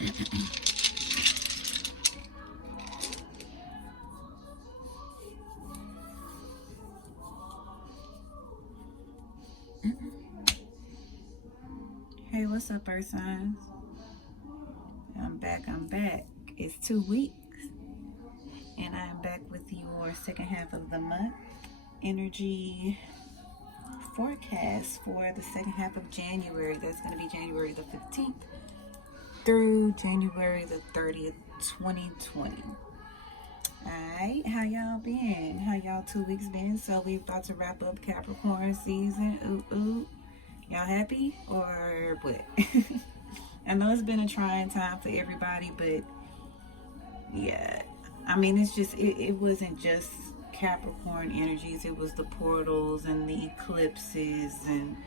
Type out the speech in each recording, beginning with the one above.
Hey, what's up, Earth signs? I'm back. It's 2 weeks, and I am back with your second half of the month energy forecast for the second half of January. That's going to be January the 15th through January the 30th, 2020. Alright, how y'all been? How y'all 2 weeks been? So we're about to wrap up Capricorn season. Ooh. Y'all happy or what? I know it's been a trying time for everybody, but yeah, I mean, it's just, it wasn't just Capricorn energies. It was the portals and the eclipses and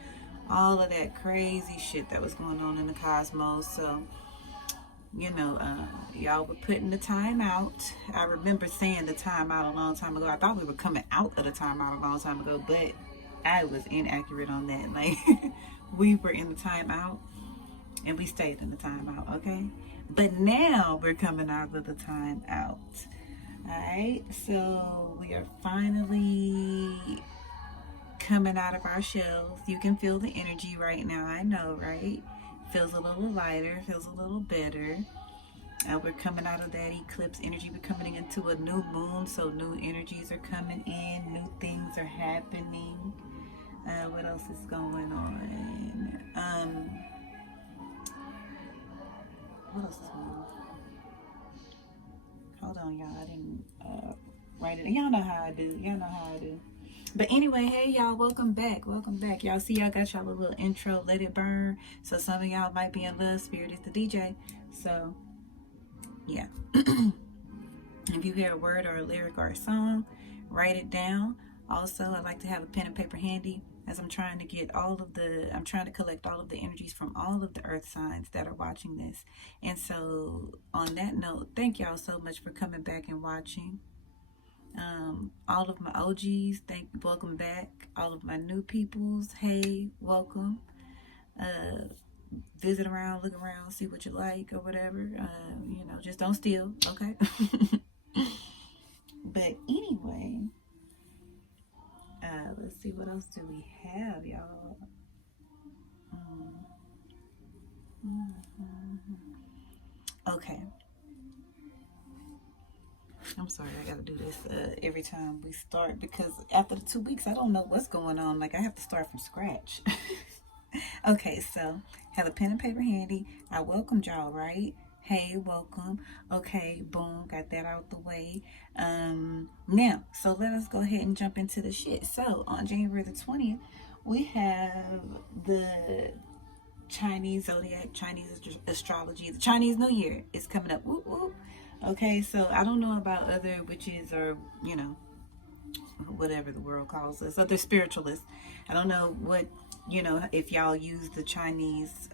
all of that crazy shit that was going on in the cosmos. So, you know, y'all were putting the time out. I remember saying the time out a long time ago. I thought we were coming out of the time out a long time ago, but I was inaccurate on that. Like, we were in the time out and we stayed in the time out, okay? But now we're coming out of the time out. Alright, so we are finally coming out of our shells. You can feel the energy right now, I know, right? Feels a little lighter, feels a little better. We're coming out of that eclipse energy. We're coming into a new moon, so new energies are coming in, new things are happening. What else is going on? What else is going on? Hold on, y'all. I didn't write it. Y'all know how I do. But anyway, hey, y'all. Welcome back. Y'all see y'all got y'all a little intro. Let it burn. So some of y'all might be in love. Spirit is the DJ. So, yeah. If you hear a word or a lyric or a song, write it down. Also, I like to have a pen and paper handy as I'm trying to collect all of the energies from all of the earth signs that are watching this. And so on that note, thank y'all so much for coming back and watching. All of my OGs, welcome back. All of my new peoples, hey, welcome. Visit around, look around, see what you like or whatever. Just don't steal, okay? But anyway, let's see, what else do we have, y'all? Okay. I'm sorry, I gotta do this every time we start, because after the 2 weeks, I don't know what's going on. Like, I have to start from scratch. Okay, so have a pen and paper handy. I welcomed y'all, right? Hey, welcome. Okay, boom, got that out the way. Now, so let us go ahead and jump into the shit. So on January the 20th, we have the Chinese zodiac, Chinese astrology. The Chinese New Year is coming up. Whoop, whoop. Okay, so I don't know about other witches or, whatever the world calls us, other spiritualists. I don't know what, if y'all use the Chinese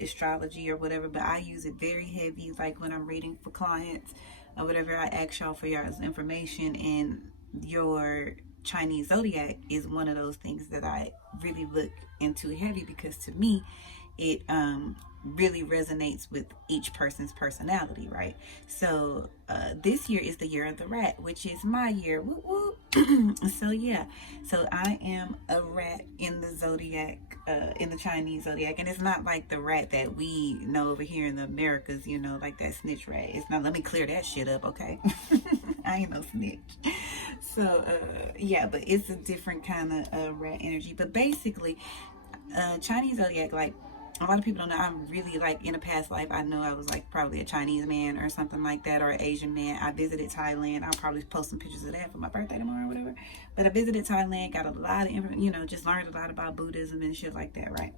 astrology or whatever, but I use it very heavy, like when I'm reading for clients or whatever. I ask y'all for y'all's information, and your Chinese zodiac is one of those things that I really look into heavy, because to me it really resonates with each person's personality, right? So this year is the year of the rat, which is my year. Woo woo. So yeah, so I am a rat in the zodiac, in the Chinese zodiac, and it's not like the rat that we know over here in the Americas, like that snitch rat. It's not. Let me clear that shit up, okay? I ain't no snitch. So yeah, but it's a different kind of rat energy. But basically, Chinese zodiac, like, a lot of people don't know, I'm really, like, in a past life, I know I was, like, probably a Chinese man or something like that, or an Asian man. I visited Thailand. I'll probably post some pictures of that for my birthday tomorrow or whatever. But I visited Thailand, got a lot of just learned a lot about Buddhism and shit like that, right?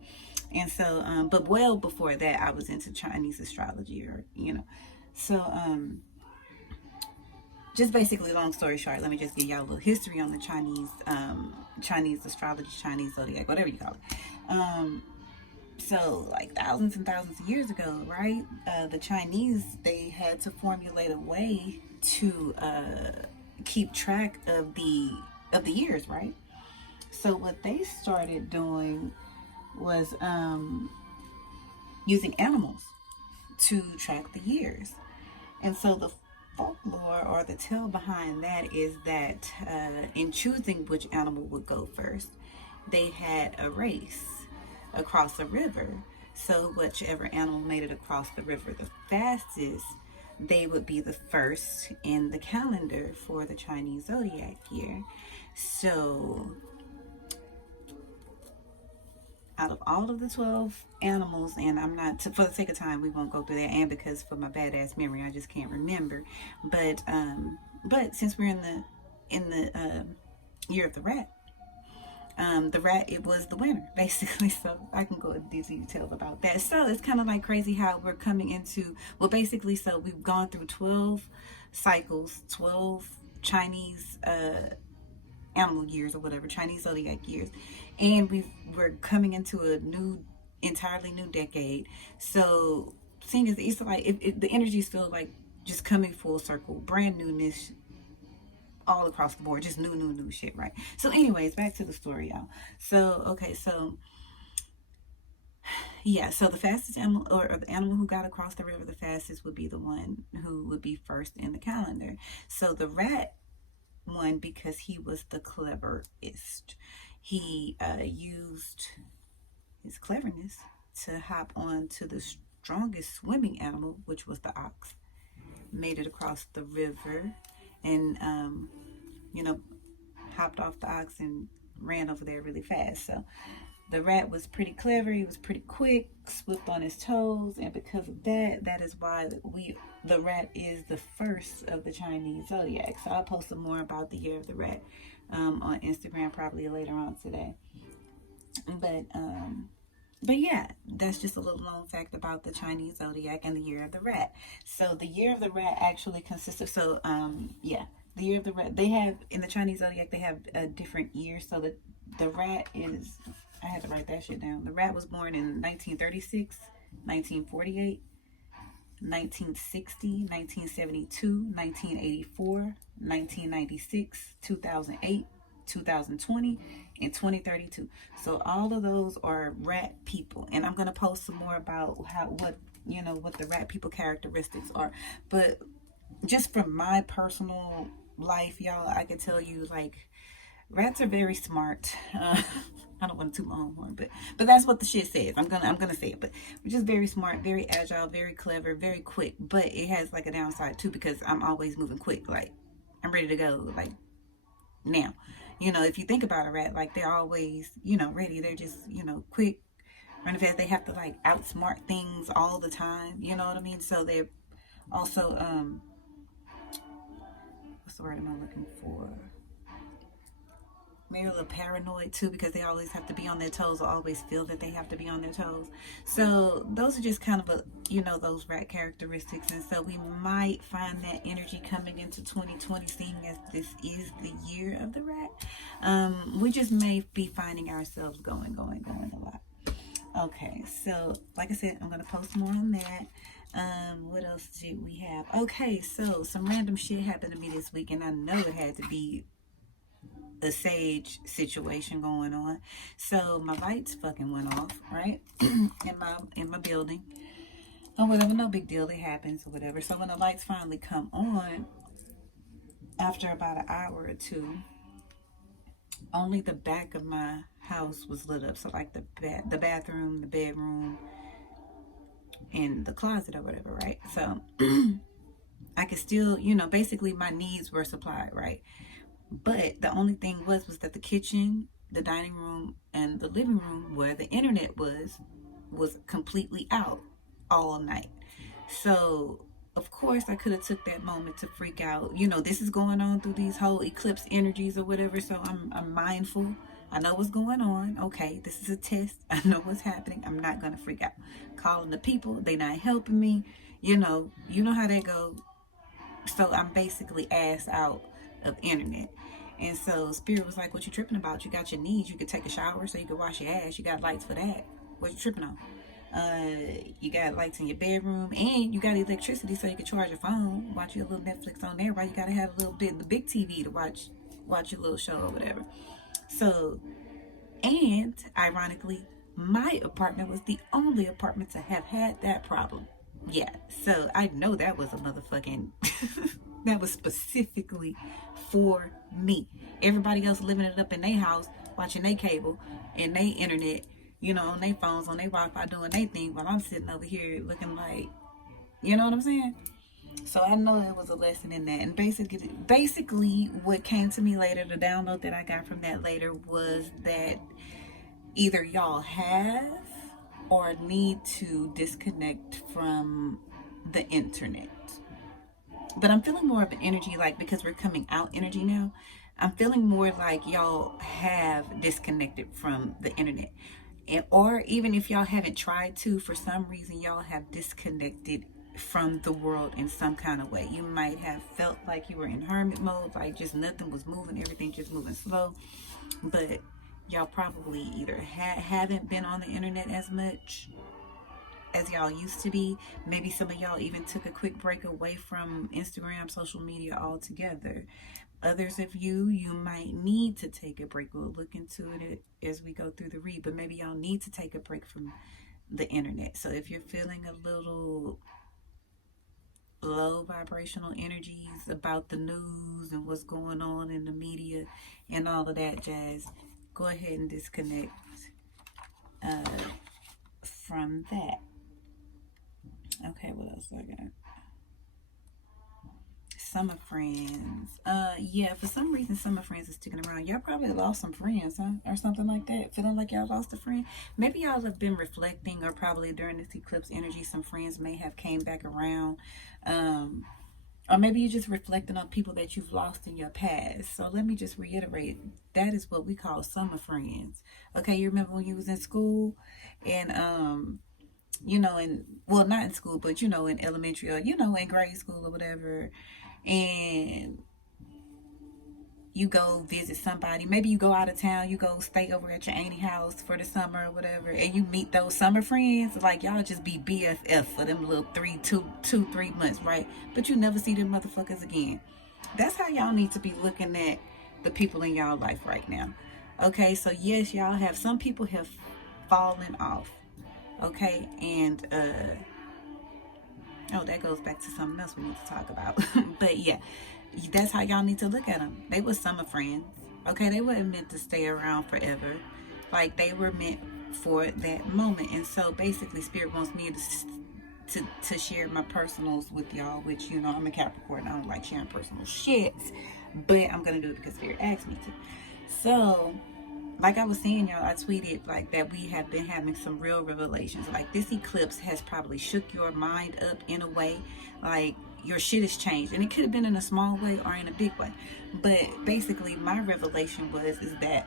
And so, but well before that, I was into Chinese astrology, or, So, just basically, long story short, let me just give y'all a little history on the Chinese astrology, Chinese zodiac, whatever you call it. So, like, thousands and thousands of years ago, right? The Chinese, they had to formulate a way to keep track of the years, right? So what they started doing was using animals to track the years. And so the folklore or the tale behind that is that in choosing which animal would go first, they had a race across a river. So whichever animal made it across the river the fastest, they would be the first in the calendar for the Chinese zodiac year. So out of all of the 12 animals, and I'm not, for the sake of time, we won't go through that, and because for my badass memory, I just can't remember. But since we're in the year of the rat, it was the winner, basically. So I can go into details about that. So it's kind of like crazy how we're coming into, well, basically, so we've gone through 12 cycles, 12 Chinese animal years or whatever, Chinese zodiac years, and we're coming into a entirely new decade. So seeing as it's like the energies feel like just coming full circle, brand newness all across the board, just new shit, right? So anyways, back to the story, y'all. So okay, so yeah, so the fastest animal, or the animal who got across the river the fastest, would be the one who would be first in the calendar. So the rat won because he was the cleverest. He used his cleverness to hop on to the strongest swimming animal, which was the ox. Made it across the river and hopped off the ox and ran over there really fast. So the rat was pretty clever. He was pretty quick, swift on his toes, and because of that, that is why the rat is the first of the Chinese zodiac. So I'll post some more about the year of the rat on Instagram probably later on today. But yeah, that's just a little known fact about the Chinese zodiac and the year of the rat. So the year of the rat actually consists of, the year of the rat, they have, in the Chinese zodiac, they have a different year. So the rat is, I had to write that shit down. The rat was born in 1936, 1948, 1960, 1972, 1984, 1996, 2008, 2020, and 2032. So all of those are rat people, and I'm gonna post some more about what the rat people characteristics are. But just from my personal life, y'all, I can tell you, like, rats are very smart. I don't want to toot my own horn, but that's what the shit says. I'm gonna say it. But we're just very smart, very agile, very clever, very quick. But it has like a downside too, because I'm always moving quick. Like, I'm ready to go. Like, now, if you think about a rat, like, they're always, ready. They're just, quick, running fast. They have to like outsmart things all the time. You know what I mean? So they're also what's the word am I looking for? Maybe a little paranoid too, because they always have to be on their toes, or always feel that they have to be on their toes. So those are just kind of those rat characteristics. And so we might find that energy coming into 2020, seeing as this is the year of the rat. We just may be finding ourselves going a lot. Okay, so like I said, I'm gonna post more on that. What else did we have? Okay, so some random shit happened to me this week, and I know it had to be a sage situation going on. So my lights fucking went off, right? in my building. Or whatever, no big deal, it happens or whatever. So when the lights finally come on, after about an hour or two, only the back of my house was lit up. So like the bathroom, the bedroom, and the closet or whatever, right? So I could still, basically my needs were supplied, right? But the only thing was that the kitchen, the dining room, and the living room, where the internet was completely out all night. So of course I could have took that moment to freak out. This is going on through these whole eclipse energies or whatever. So I'm mindful. I know what's going on. Okay, this is a test. I know what's happening. I'm not gonna freak out. Calling the people, they not helping me. You know how that goes. So I'm basically ass out of internet. And so Spirit was like, what you tripping about? You got your needs. You could take a shower so you could wash your ass. You got lights for that. What you tripping on? You got lights in your bedroom, and you got electricity so you can charge your phone, watch your little Netflix on there. Right? You gotta have a little bit of the big TV to watch your little show or whatever. So, and ironically, my apartment was the only apartment to have had that problem. Yeah, so I know that was a motherfucking that was specifically for me. Everybody else living it up in their house, watching their cable and their internet, you know, on their phones, on their Wi-Fi, doing their thing, while I'm sitting over here looking like, you know what I'm saying? So I know there was a lesson in that. And basically what came to me later, the download that I got from that later was that either y'all have or need to disconnect from the internet. But I'm feeling more of an energy, like, because we're coming out energy now, I'm feeling more like y'all have disconnected from the internet. And, or even if y'all haven't tried to, for some reason y'all have disconnected from the world in some kind of way. You might have felt like you were in hermit mode, like just nothing was moving, everything just moving slow. But y'all probably either haven't been on the internet as much as y'all used to be. Maybe some of y'all even took a quick break away from Instagram, social media altogether. Others of you, you might need to take a break. We'll look into it as we go through the read, but maybe y'all need to take a break from the internet. So if you're feeling a little low vibrational energies about the news and what's going on in the media and all of that jazz, go ahead and disconnect from that. Okay, what else I got? Summer friends. Yeah, for some reason summer friends is sticking around. Y'all probably lost some friends, huh? Or something like that. Feeling like y'all lost a friend. Maybe y'all have been reflecting, or probably during this eclipse energy, some friends may have came back around. Or maybe you're just reflecting on people that you've lost in your past. So let me just reiterate, that is what we call summer friends. Okay, you remember when you was in school and you know, well, not in school, but you know, in elementary, or you know, in grade school or whatever, and you go visit somebody. Maybe you go out of town, you go stay over at your auntie house for the summer or whatever, and you meet those summer friends. Like y'all just be BFF for them little 3 months, right? But you never see them motherfuckers again. That's how y'all need to be looking at the people in y'all life right now. Okay, so yes, y'all have, some people have fallen off. Okay, and oh, that goes back to something else we need to talk about. But yeah, that's how y'all need to look at them. They were summer friends. Okay, they weren't meant to stay around forever. Like, they were meant for that moment. And so basically Spirit wants me to share my personals with y'all, which, you know, I'm a Capricorn. I don't like sharing personal shit, but I'm gonna do it because Spirit asked me to. So like I was saying, y'all, I tweeted like that we have been having some real revelations. Like, this eclipse has probably shook your mind up in a way. Like, your shit has changed, and it could have been in a small way or in a big way. But basically my revelation is that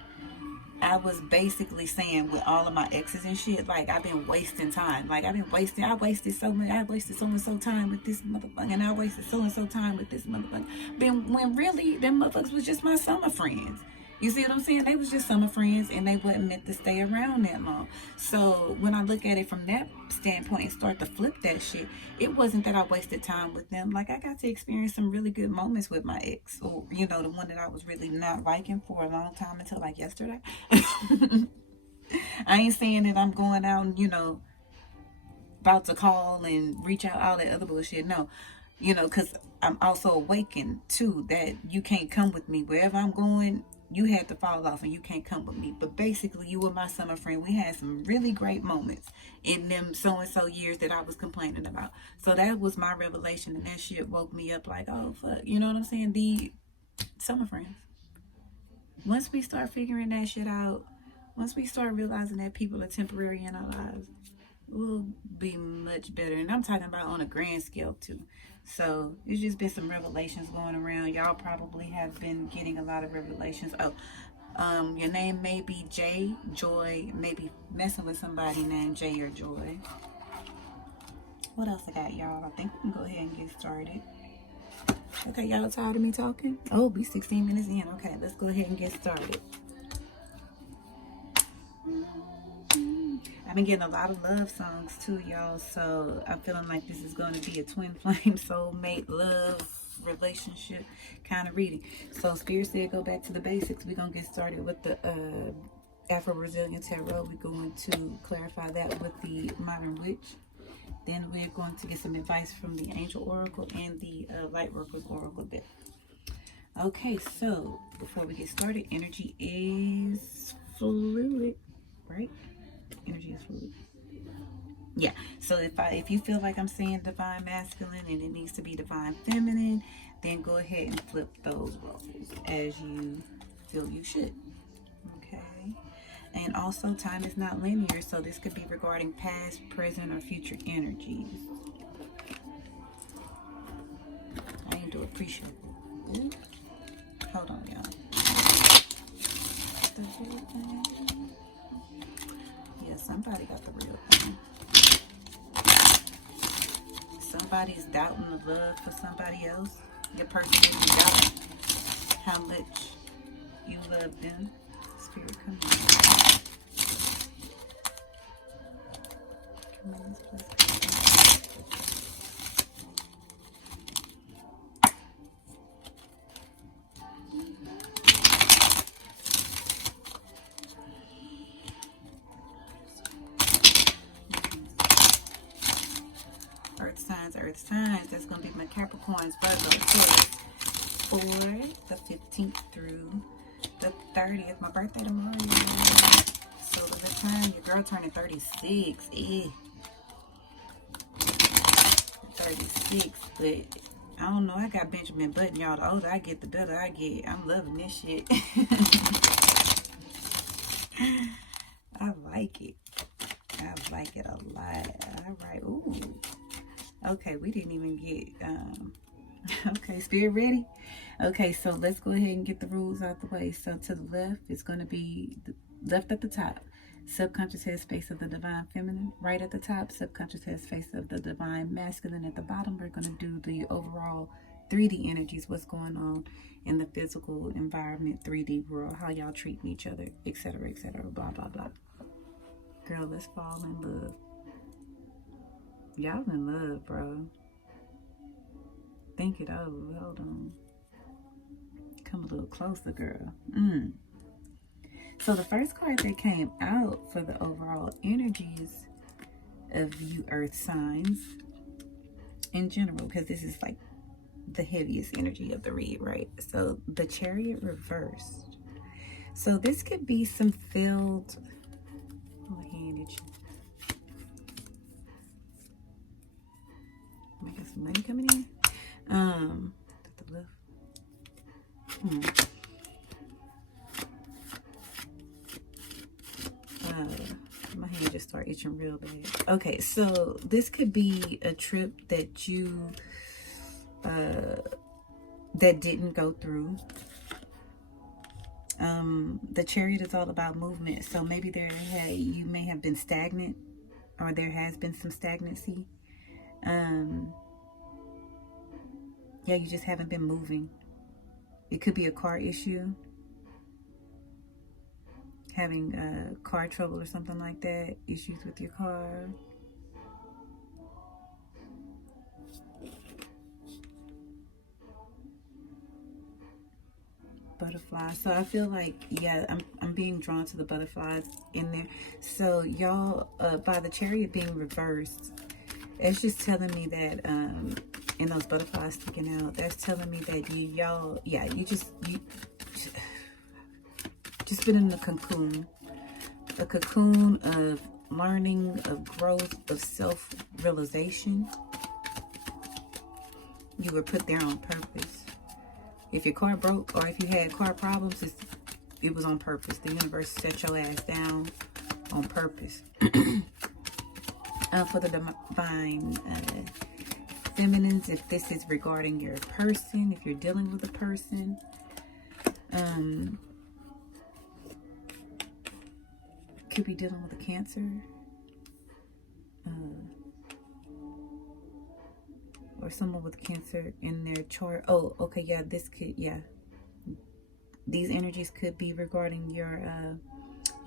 I was basically saying, with all of my exes and shit, like, I've been wasting time. Like, I wasted so and so time with this motherfucker, and I wasted so and so time with this motherfucker. When really, them motherfuckers was just my summer friends. You see what I'm saying? They was just summer friends, and they wasn't meant to stay around that long. So when I look at it from that standpoint and start to flip that shit, it wasn't that I wasted time with them. Like, I got to experience some really good moments with my ex, or, you know, the one that I was really not liking for a long time until like yesterday. I ain't saying that I'm going out and, you know, about to call and reach out, all that other bullshit. No, you know, because I'm also awakened too that you can't come with me wherever I'm going. You had to fall off and you can't come with me. But basically, you were my summer friend. We had some really great moments in them so and so years that I was complaining about. So that was my revelation, and that shit woke me up like, oh fuck, you know what I'm saying? The summer friends. Once we start figuring that shit out, once we start realizing that people are temporary in our lives, we'll be much better. And I'm talking about on a grand scale too. So there's just been some revelations going around. Y'all probably have been getting a lot of revelations. Oh, your name may be Jay, Joy, maybe messing with somebody named Jay or Joy. What else I got, y'all? I think we can go ahead and get started. Okay, y'all tired of me talking? Oh, we 16 minutes in. Okay, let's go ahead and get started. I've been getting a lot of love songs too, y'all. So I'm feeling like this is going to be a twin flame, soulmate, love, relationship kind of reading. So Spirit said go back to the basics. We're going to get started with the Afro-Brazilian Tarot. We're going to clarify that with the Modern Witch. Then we're going to get some advice from the Angel Oracle and the Lightwork Oracle deck. Okay, so before we get started, energy is fluid, right? Energy is fluid. Yeah, so if you feel like I'm saying divine masculine and it needs to be divine feminine, then go ahead and flip those roles as you feel you should. Okay. And also, time is not linear, so this could be regarding past, present, or future energies. I ain't do appreciate it. Hold on, y'all. Yeah, somebody got the real thing. Somebody's doubting the love for somebody else. Your person is doubting how much you love them. Spirit, come in. Come in this place. Earth signs. That's going to be my Capricorns, Virgo, Taurus, for the 15th through the 30th. My birthday tomorrow. So the return, your girl turning 36. 36, but I don't know. I got Benjamin Button, y'all. The older I get, the better I get. I'm loving this shit. I like it. I like it a lot. All right. Ooh. Okay, we didn't even get, okay, Spirit ready? Okay, so let's go ahead and get the rules out the way. So to the left, it's going to be left at the top, subconscious head space of the divine feminine. Right at the top, subconscious head space of the divine masculine. At the bottom, we're going to do the overall 3D energies, what's going on in the physical environment, 3D world, how y'all treating each other, etc., blah, blah, blah. Girl, let's fall in love. Y'all in love, bro. Think it over. Hold on. Come a little closer, girl. So the first card that came out for the overall energies of you earth signs in general, because this is like the heaviest energy of the read, right? So the Chariot reversed. So this could be some filled... Oh, my hand itchy. I got some money coming in. The left. My hand just started itching real bad. Okay, so this could be a trip that you that didn't go through. The Chariot is all about movement, so maybe you may have been stagnant, or there has been some stagnancy. Yeah, you just haven't been moving. It could be a car issue, having car trouble or something like that, issues with your car. Butterflies. So I feel like, yeah, I'm being drawn to the butterflies in there. So y'all, by the Chariot being reversed, it's just telling me that and those butterflies sticking out, that's telling me that you just been in a cocoon of learning, of growth, of self-realization. You were put there on purpose. If your car broke or if you had car problems, it was on purpose. The universe set your ass down on purpose. For the divine feminines, if this is regarding your person, if you're dealing with a person, could be dealing with a Cancer, or someone with Cancer in their chart. Oh, okay, yeah, this could, yeah, these energies could be regarding your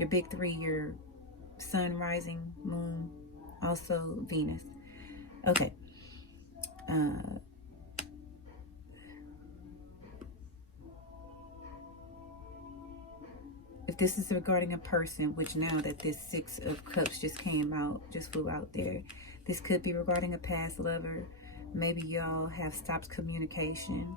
big three, your sun, rising, moon, also Venus. Okay. If this is regarding a person, which now that this 6 of Cups just came out, just flew out there, This could be regarding a past lover. Maybe y'all have stopped communication.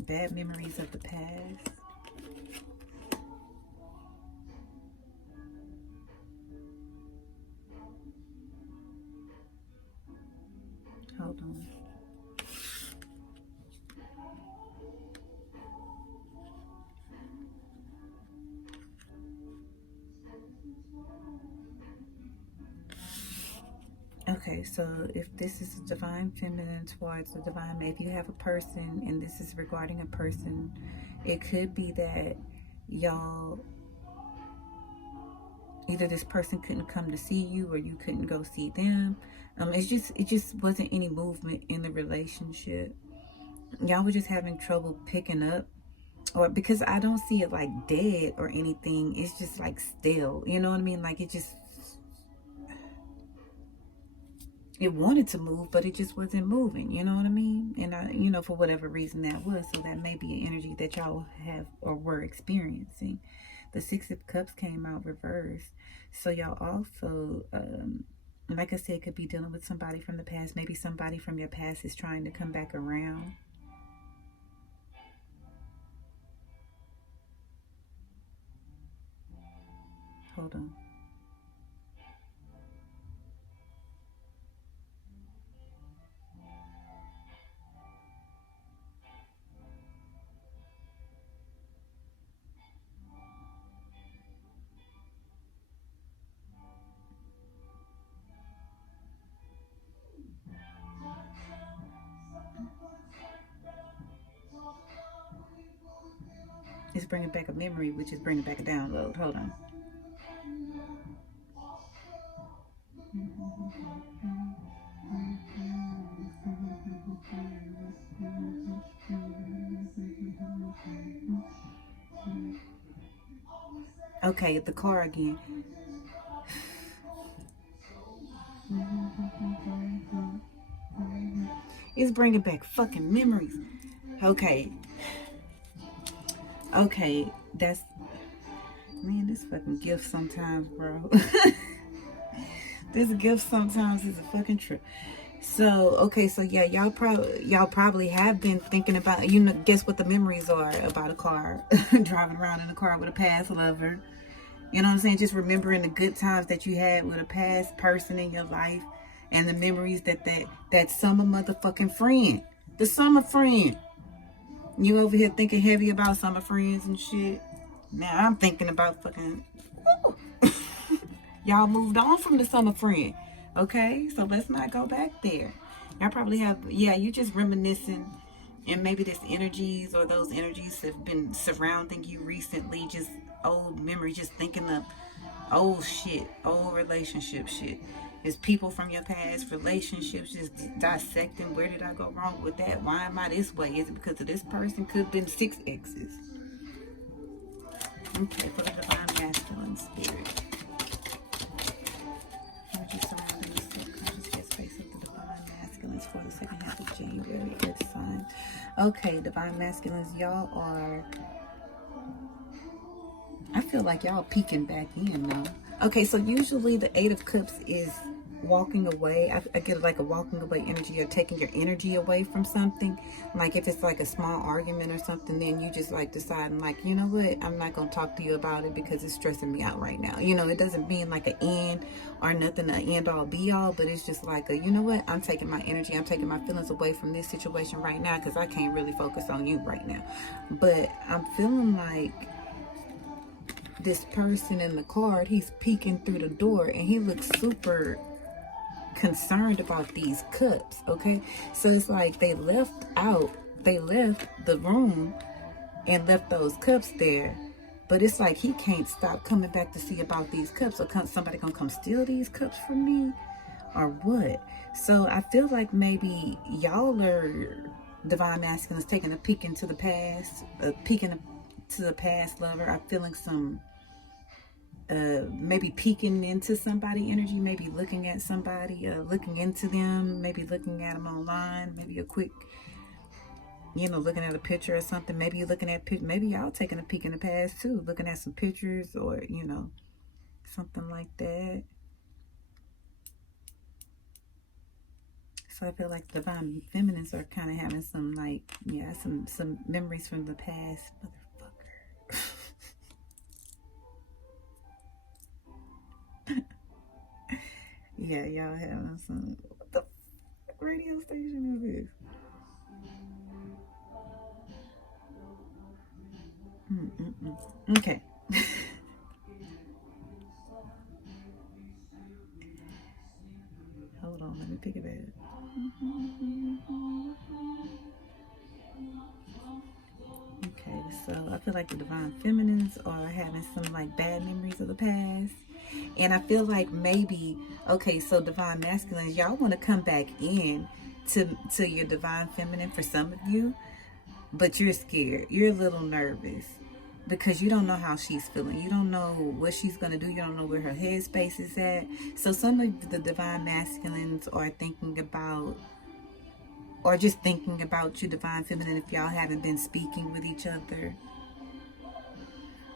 Bad memories of the past. Hold on. Okay, so if this is divine feminine towards the divine, if you have a person and this is regarding a person, it could be that y'all, either this person couldn't come to see you or you couldn't go see them. It just wasn't any movement in the relationship. Y'all were just having trouble picking up, or because I don't see it like dead or anything. It's just like still, you know what I mean? Like it wanted to move, but it just wasn't moving, you know what I mean? And for whatever reason that was, so that may be an energy that y'all have or were experiencing. The Six of Cups came out reversed. So y'all also, like I said, could be dealing with somebody from the past. Maybe somebody from your past is trying to come back around. Hold on. It's bringing back a memory, which is bringing back a download. Hold on. Okay, the car again. It's bringing back fucking memories. Okay, that's, man, this fucking gift sometimes, bro. This gift sometimes is a fucking trip. So, okay, so yeah, y'all probably have been thinking about, guess what the memories are about a car. Driving around in a car with a past lover. You know what I'm saying? Just remembering the good times that you had with a past person in your life, and the memories that summer motherfucking friend. The summer friend. You over here thinking heavy about summer friends and shit. Now I'm thinking about fucking y'all moved on from the summer friend. Okay, so let's not go back there. Y'all probably have, you just reminiscing, and maybe this energies or those energies have been surrounding you recently, just old memory, just thinking of old shit, old relationship shit. It's people from your past, relationships, just dissecting, where did I go wrong with that? Why am I this way? Is it because of this person? Could have been 6 exes. Okay, for the divine masculine spirit. Energy surrounding the subconscious headspace of the divine masculines for the second half of January. Earth sign. Okay, divine masculines, y'all are, I feel like y'all peeking back in now. Okay, so usually the 8 of Cups is walking away. I get like a walking away energy, or taking your energy away from something. Like if it's like a small argument or something, then you just like deciding like, you know what, I'm not going to talk to you about it because it's stressing me out right now. It doesn't mean like an end or nothing, an end all be all, but it's just like a, you know what, I'm taking my energy, I'm taking my feelings away from this situation right now because I can't really focus on you right now. But I'm feeling like this person in the card, he's peeking through the door and he looks super concerned about these cups. Okay, so it's like they left the room and left those cups there, but it's like he can't stop coming back to see about these cups. Or somebody gonna come steal these cups from me or what? So I feel like maybe y'all are divine masculines taking a peek into the past, peeking to the past lover. I'm feeling some maybe peeking into somebody energy, maybe looking at somebody, looking into them, maybe looking at them online, maybe a quick you know, looking at a picture or something. Maybe you're looking at, maybe y'all taking a peek in the past too, looking at some pictures or, you know, something like that. So I feel like divine feminines are kind of having some, like, yeah, some memories from the past. Motherfucker. Yeah, y'all having some, what the radio station is this? Okay. Hold on, let me pick it back. Okay, so I feel like the divine feminines are having some like bad memories of the past. And I feel like maybe, okay, so divine masculines, y'all want to come back in to your divine feminine for some of you, but you're scared. You're a little nervous because you don't know how she's feeling. You don't know what she's going to do. You don't know where her headspace is at. So some of the divine masculines are thinking about, or just thinking about your divine feminine if y'all haven't been speaking with each other.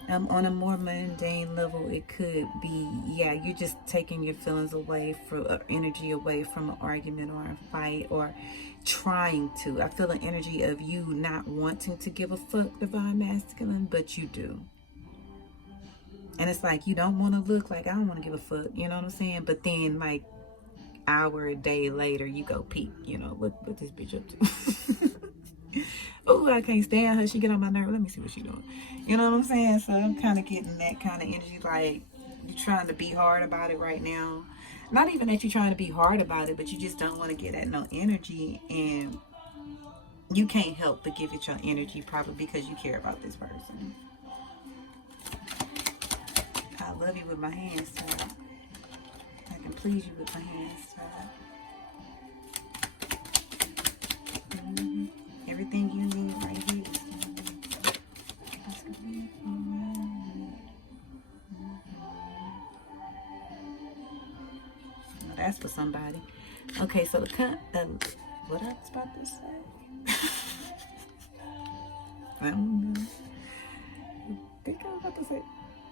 On a more mundane level, it could be, yeah, you're just taking your feelings away, from energy away from an argument or a fight, or trying to. I feel an energy of you not wanting to give a fuck, divine masculine, but you do. And it's like you don't want to look like, I don't want to give a fuck, you know what I'm saying? But then, like, hour, a day later, you go peek, you know, what this bitch up to? Oh, I can't stand her. She get on my nerve. Let me see what she doing. You know what I'm saying? So I'm kind of getting that kind of energy. Like, you're trying to be hard about it right now. Not even that you're trying to be hard about it, but you just don't want to get that no energy. And you can't help but give it your energy, probably because you care about this person. I love you with my hands tied. I can please you with my hands tied. Everything you need right here is that's for somebody. Okay, so the cut. What I was about to say? I don't know. I think I was about to say.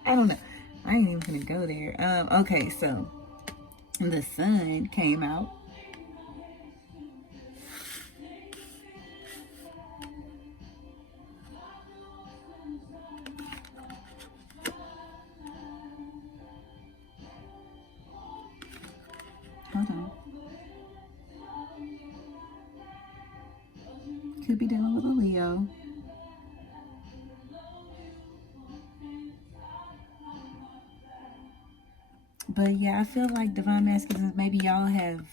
I don't know. I ain't even gonna go there. Okay, so the sun came out. Hold on. Could be dealing with a Leo. But yeah, I feel like divine masculines, maybe y'all have.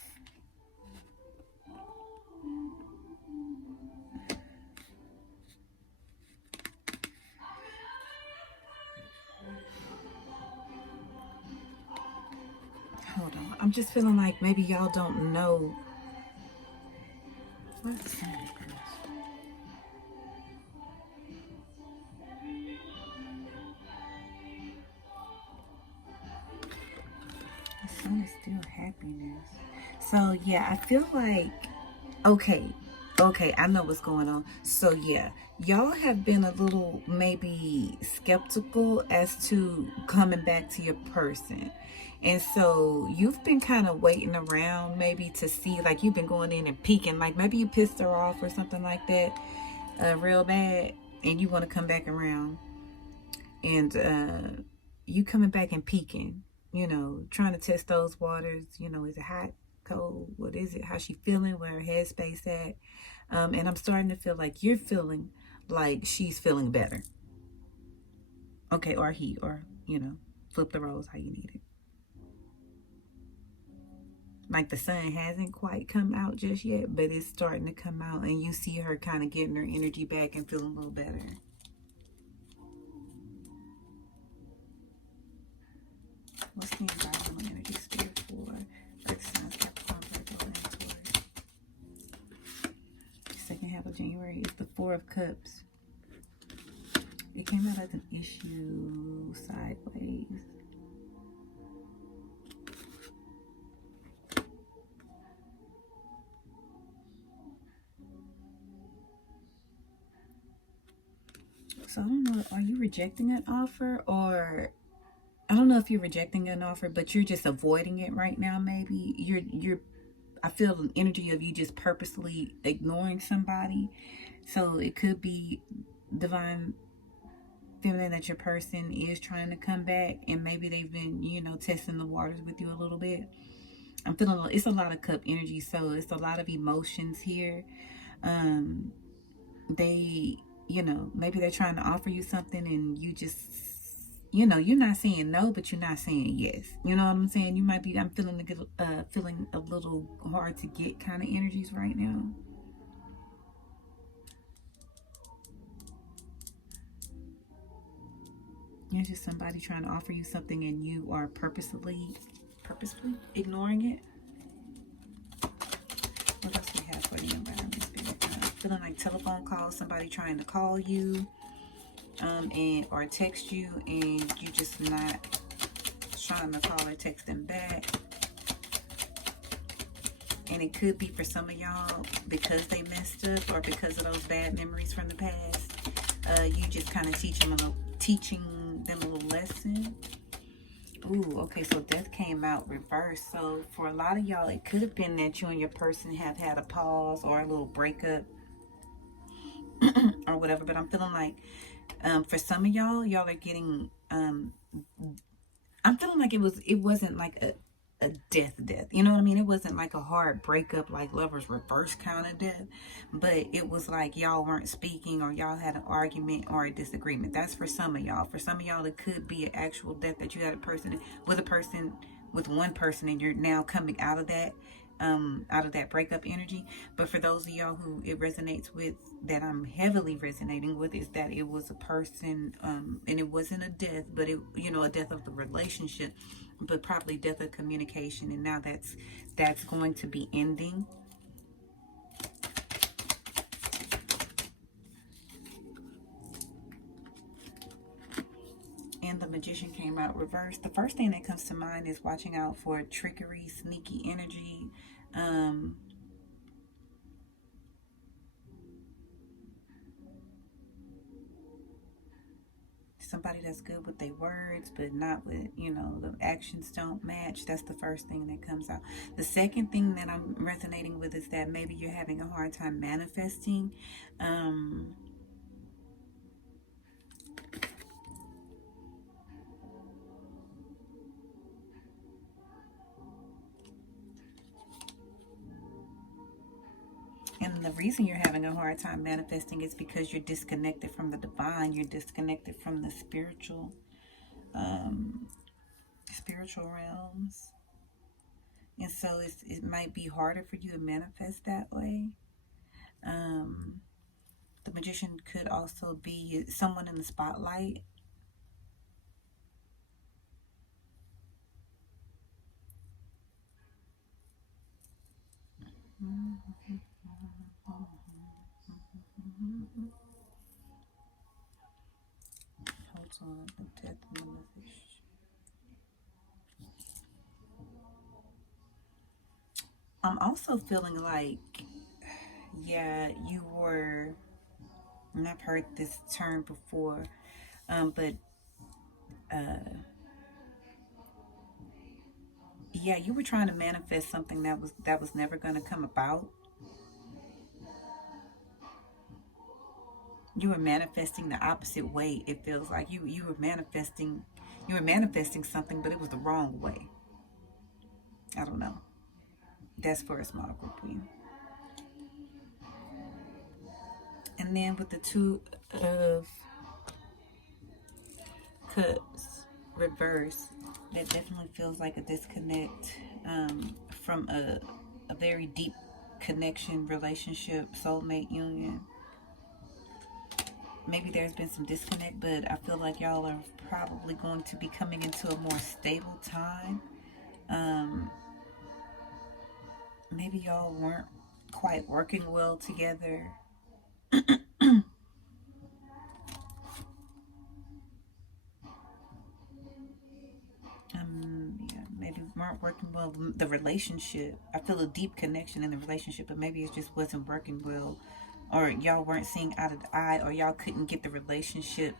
Hold on. I'm just feeling like maybe y'all don't know. What's that? The sun is still happiness. So yeah, I feel like, okay, I know what's going on. So yeah, y'all have been a little maybe skeptical as to coming back to your person. And so you've been kind of waiting around maybe to see, like you've been going in and peeking, like maybe you pissed her off or something like that, real bad, and you want to come back around. And you coming back and peeking, you know, trying to test those waters, you know, is it hot, cold, what is it, how she feeling, where her headspace at. And I'm starting to feel like you're feeling like she's feeling better. Okay, or he, or, you know, flip the roles how you need it. Like the sun hasn't quite come out just yet, but it's starting to come out, and you see her kind of getting her energy back and feeling a little better. What's the environmental energy spirit for Earth signs, Capricorn, Virgo, and Taurus? Second half of January is the Four of Cups. It came out as an issue sideways. So I don't know, are you rejecting an offer, or I don't know if you're rejecting an offer, but you're just avoiding it right now. Maybe I feel an energy of you just purposely ignoring somebody. So it could be divine feeling that your person is trying to come back, and maybe they've been, testing the waters with you a little bit. I'm feeling it's a lot of cup energy, so it's a lot of emotions here. Um, they, maybe they're trying to offer you something, and you just, you're not saying no, but you're not saying yes. You know what I'm saying? You might be. I'm feeling a little hard to get kind of energies right now. It's just somebody trying to offer you something, and you are purposefully ignoring it. What else we have for the environment, spirit? Feeling like telephone calls, somebody trying to call you, and or text you, and you just not trying to call or text them back. And it could be for some of y'all because they messed up, or because of those bad memories from the past. You just kind of teaching them a little lesson. Ooh, okay, so death came out reversed. So for a lot of y'all, it could have been that you and your person have had a pause or a little breakup or whatever. But I'm feeling like for some of y'all are getting I'm feeling like it wasn't like a death. You know what I mean? It wasn't like a hard breakup, like lovers reverse kind of death, but it was like y'all weren't speaking, or y'all had an argument or a disagreement. That's for some of y'all. For some of y'all, it could be an actual death that you had a person with one person, and you're now coming out of that breakup energy. But for those of y'all who it resonates with, that I'm heavily resonating with, is that it was a person, and it wasn't a death, but it, a death of the relationship, but probably death of communication. And now that's going to be ending. And the Magician came out reversed. The first thing that comes to mind is watching out for trickery, sneaky energy. Somebody that's good with their words, but not with, the actions don't match. That's the first thing that comes out. The second thing that I'm resonating with is that maybe you're having a hard time manifesting. And the reason you're having a hard time manifesting is because you're disconnected from the divine. You're disconnected from the spiritual realms. And so it might be harder for you to manifest that way. The Magician could also be someone in the spotlight. Hold on, the death message. I'm also feeling like, yeah, you were, and I've heard this term before, but yeah, you were trying to manifest something that was never going to come about. You were manifesting the opposite way. It feels like you were manifesting something, but it was the wrong way. I don't know. That's for a small group of you. And then with the Two of Cups reverse, that definitely feels like a disconnect from a very deep connection, relationship, soulmate union. Maybe there's been some disconnect, but I feel like y'all are probably going to be coming into a more stable time. Maybe y'all weren't quite working well together. Yeah, maybe weren't working well. The relationship, I feel a deep connection in the relationship, but maybe it just wasn't working well or y'all weren't seeing eye to eye, or y'all couldn't get the relationship,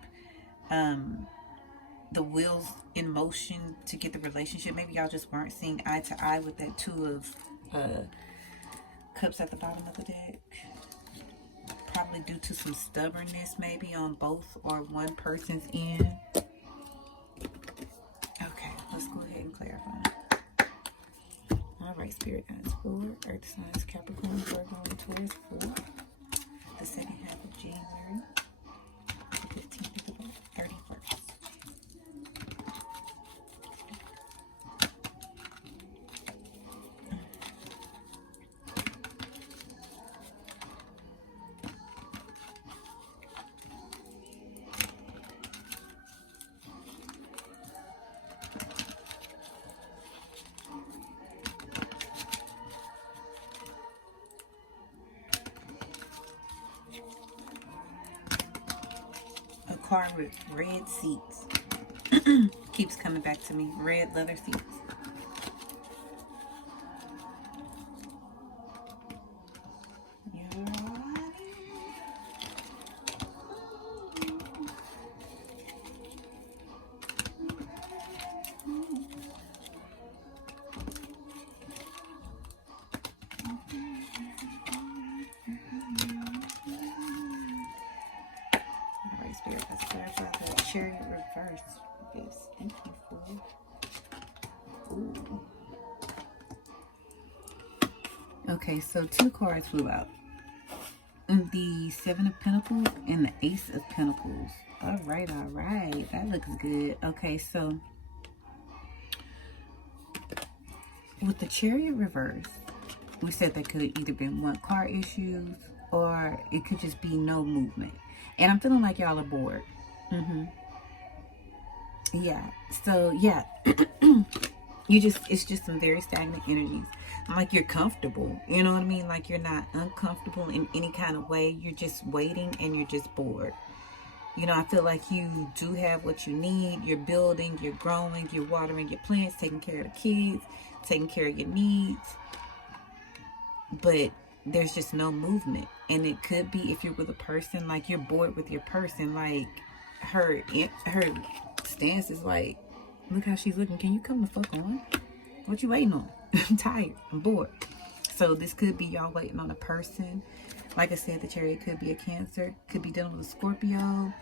the wheels in motion to get the relationship. Maybe y'all just weren't seeing eye to eye with that Two of Cups at the bottom of the deck. Probably due to some stubbornness, maybe on both or one person's end. Okay, let's go ahead and clarify. Alright, Spirit guides for Earth signs, Capricorn, Virgo, and Taurus for the second half of January, the 15th to the 31st. A car with red seats. Keeps coming back to me. Red leather seats. Spirit, let's clarify the Chariot reverse. Yes, thank you for. Ooh. Okay, so two cards flew out. The Seven of Pentacles and the Ace of Pentacles. All right. That looks good. Okay, so with the Chariot reverse, we said that could either been one car issues or it could just be no movement. And I'm feeling like y'all are bored. Yeah. So, yeah. It's just some very stagnant energies. Like you're comfortable. You know what I mean? Like you're not uncomfortable in any kind of way. You're just waiting and you're just bored. You know, I feel like you do have what you need. You're building, you're growing, you're watering your plants, taking care of the kids, taking care of your needs. But there's just no movement. And it could be if you're with a person, like you're bored with your person, like her stance is like, look how she's looking. Can you come the fuck on? What you waiting on? I'm tired. I'm bored. So this could be y'all waiting on a person. Like I said, the Chariot could be a Cancer. Could be dealing with a Scorpio.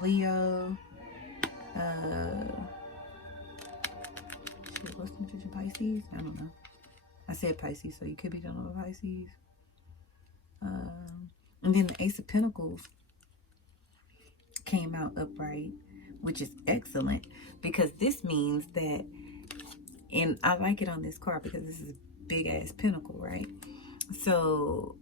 Leo. What's the Magician? Pisces? I don't know. I said Pisces, so you could be dealing with Pisces. And then the Ace of Pentacles came out upright, which is excellent because this means that, and I like it on this card because this is a big ass pentacle, right? So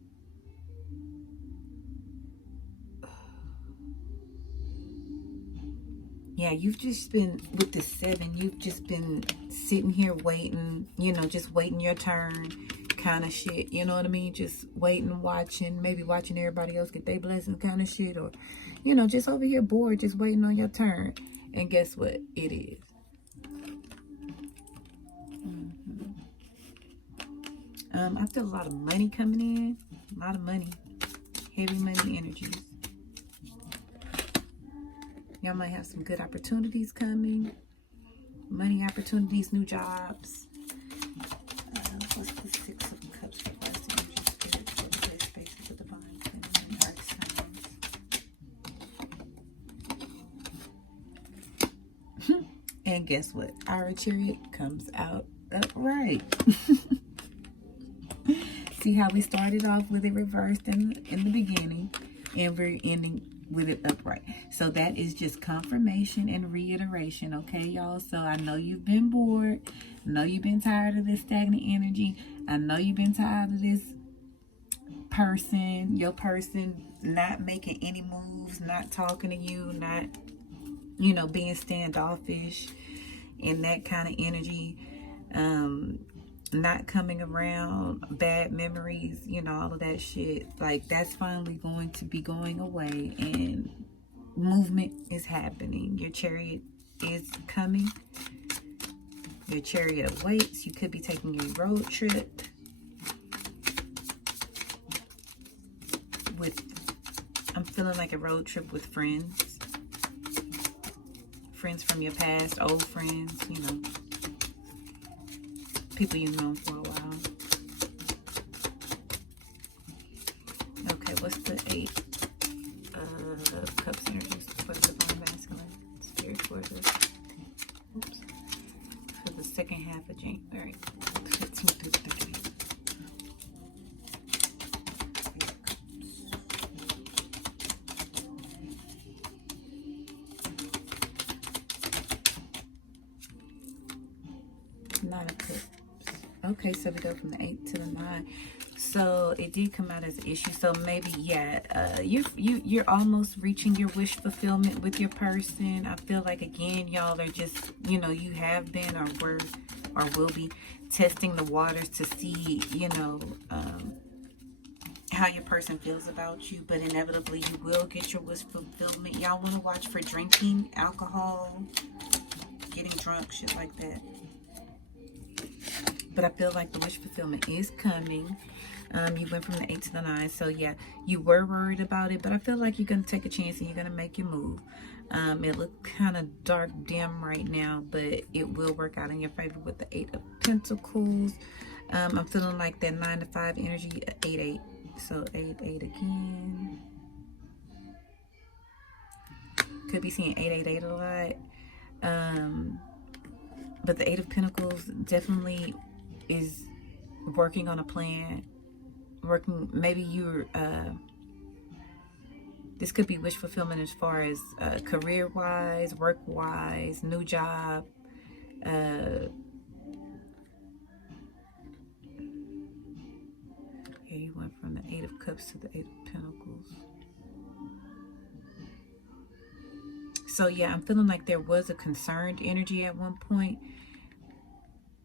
yeah, you've just been with the 7, you've just been sitting here waiting, you know, just waiting your turn kind of shit, you know what I mean? Just waiting, watching, maybe watching everybody else get their blessings kind of shit, or, you know, just over here bored, just waiting on your turn. And guess what? It is. I feel a lot of money coming in, a lot of money, heavy money energies. Y'all might have some good opportunities coming, money opportunities, new jobs. What's the Six of Cups for blessing energy, spirit for the clear spaces of divine feminine earth signs? And guess what? Our Chariot comes out upright. See how we started off with it reversed in the beginning, and we're ending with it upright. So that is just confirmation and reiteration, okay, y'all? So I know you've been bored. I know you've been tired of this stagnant energy. I know you've been tired of this person, your person not making any moves, not talking to you, not, you know, being standoffish and that kind of energy. Not coming around, bad memories, you know, all of that shit. Like, that's finally going to be going away, and movement is happening. Your Chariot is coming. Your Chariot awaits. You could be taking a road trip. feeling like a road trip with friends. Friends from your past, old friends, you know. People you've known for a while. Okay, what's the 8 of Cups energies for the divine masculine? Spirit for the, oops, for the second half of January. 15 through 30. Nine of Cups. Okay, so we go from the 8 to the 9. So it did come out as an issue. So maybe, yeah, you're almost reaching your wish fulfillment with your person. I feel like, again, y'all are just, you know, you have been or were or will be testing the waters to see, you know, how your person feels about you. But inevitably, you will get your wish fulfillment. Y'all want to watch for drinking, alcohol, getting drunk, shit like that. But I feel like the wish fulfillment is coming. You went from the 8 to the 9. So, yeah, you were worried about it. But I feel like you're going to take a chance and you're going to make your move. It looks kind of dark, dim right now. But it will work out in your favor with the 8 of Pentacles. I'm feeling like that 9 to 5 energy, 8-8. So, 8-8 again. Could be seeing 8-8-8 a lot. But the 8 of Pentacles definitely is working on a plan. Maybe you're, this could be wish fulfillment as far as career-wise, work-wise, new job. Yeah, you went from the 8 of Cups to the 8 of Pentacles. So, yeah, I'm feeling like there was a concerned energy at one point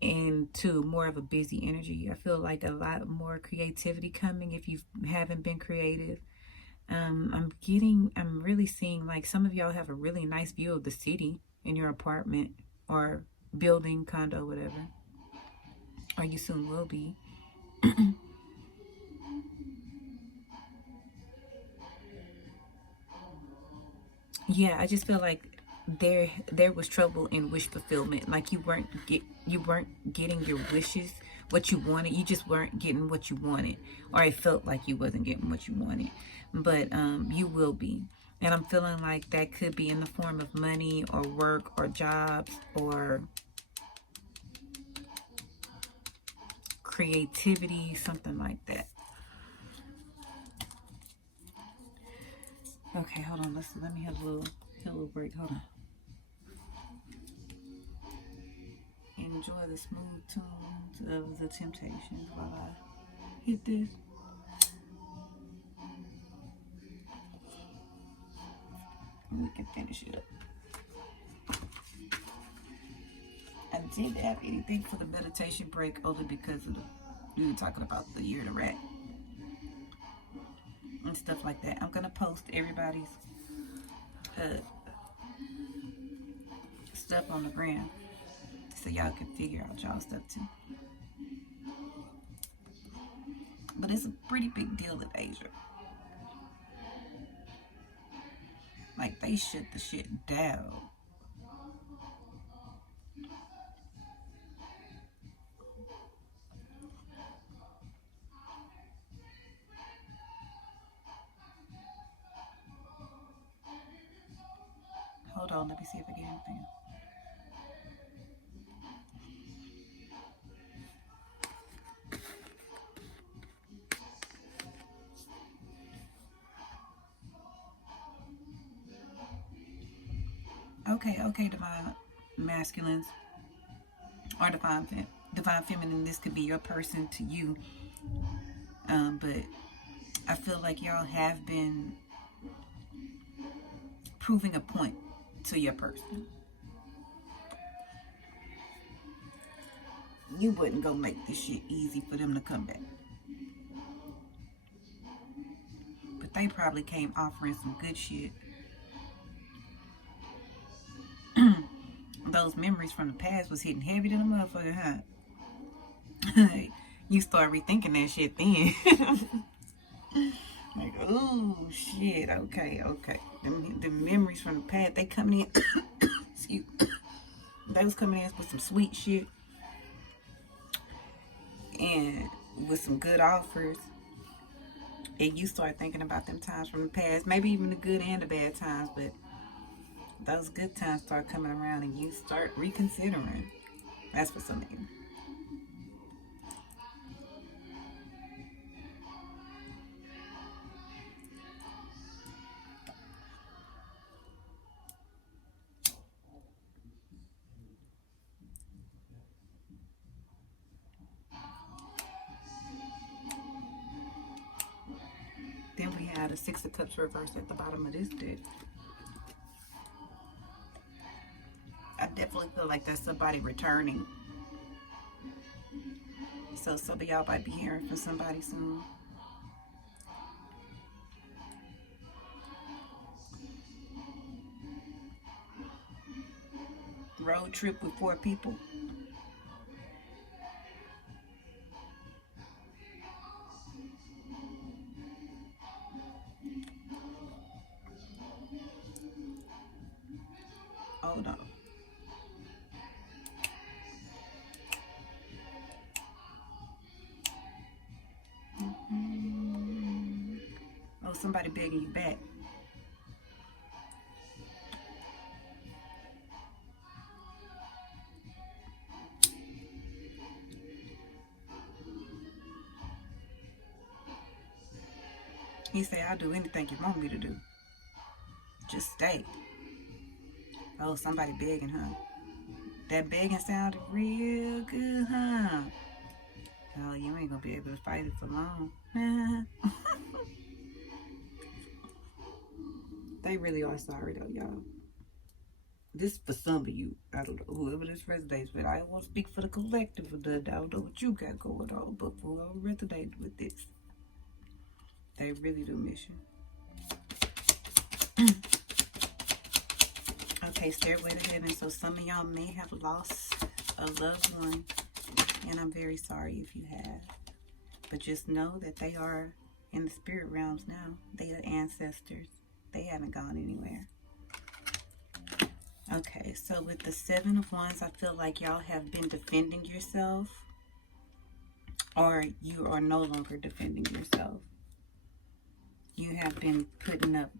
into more of a busy energy. I feel like a lot more creativity coming if you haven't been creative. I'm really seeing like some of y'all have a really nice view of the city in your apartment or building, condo, whatever. Or you soon will be. Yeah, I just feel like there was trouble in wish fulfillment. Like you weren't getting your wishes, what you wanted. You just weren't getting what you wanted, or it felt like you wasn't getting what you wanted. But you will be, and I'm feeling like that could be in the form of money or work or jobs or creativity, something like that. Okay, hold on. Let me have a little break. Hold on. Enjoy the smooth tunes of the Temptations while I hit this. And we can finish it up. I didn't have anything for the meditation break only because we were talking about the year of the rat and stuff like that. I'm gonna post everybody's stuff on the gram so y'all can figure out y'all stuff too. But it's a pretty big deal in Asia. Like they shut the shit down. Hold on, let me see if I get anything. Okay, divine masculines or divine feminine. This could be your person to you. But I feel like y'all have been proving a point to your person. You wouldn't go make this shit easy for them to come back. But they probably came offering some good shit. Those memories from the past was hitting heavy to the motherfucker, huh? You start rethinking that shit then. Like, oh shit, okay, okay. The memories from the past, they coming in. Excuse. They was coming in with some sweet shit and with some good offers. And you start thinking about them times from the past, maybe even the good and the bad times, but those good times start coming around and you start reconsidering. That's for some of you. Then we had a Six of Cups reversed at the bottom of this deck. I definitely feel like that's somebody returning. So some of y'all might be hearing from somebody soon. Road trip with 4 people. Hold on. Oh, somebody begging you back. He say, I'll do anything you want me to do. Just stay. Oh, somebody begging, huh? That begging sounded real good, huh? Oh, you ain't gonna be able to fight it for long. They really are sorry though, y'all. This for some of you. I don't know whoever this resonates with. I won't speak for the collective of the. I don't know what you got going on, but for whoever resonates with this, they really do miss you. Okay, Stairway to Heaven. So some of y'all may have lost a loved one, and I'm very sorry if you have. But just know that they are in the spirit realms now. They are ancestors. They haven't gone anywhere. Okay, so with the Seven of Wands, I feel like y'all have been defending yourself, or you are no longer defending yourself. You have been putting up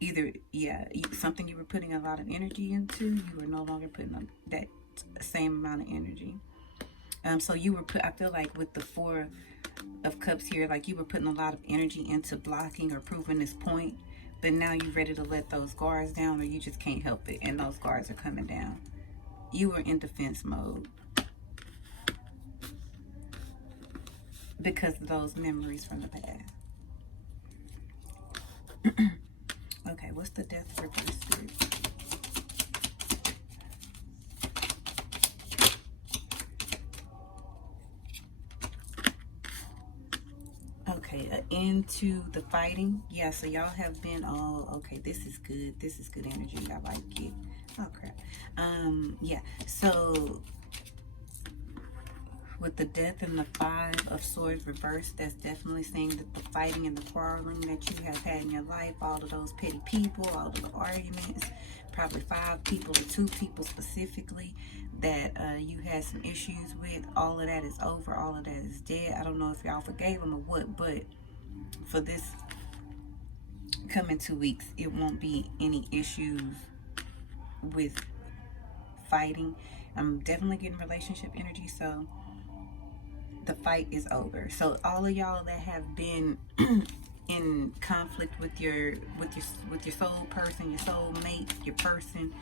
either, something you were putting a lot of energy into, you are no longer putting up that same amount of energy. So you were I feel like with the Four of Cups here, like you were putting a lot of energy into blocking or proving this point, but now you're ready to let those guards down, or you just can't help it and those guards are coming down. You were in defense mode because of those memories from the past. Okay, what's the Death reverse spirit? Okay, into the fighting. Yeah, so y'all have been all okay. This is good. This is good energy. I like it. Oh crap. Yeah. So with the Death and the Five of Swords reversed, that's definitely saying that the fighting and the quarreling that you have had in your life, all of those petty people, all of the arguments, probably 5 people or 2 people specifically that you had some issues with, all of that is over, all of that is dead. I don't know if y'all forgave them or what, but for this coming 2 weeks, it won't be any issues with fighting. I'm definitely getting relationship energy, so the fight is over. So all of y'all that have been in conflict with your soul person, your soul mate, your person,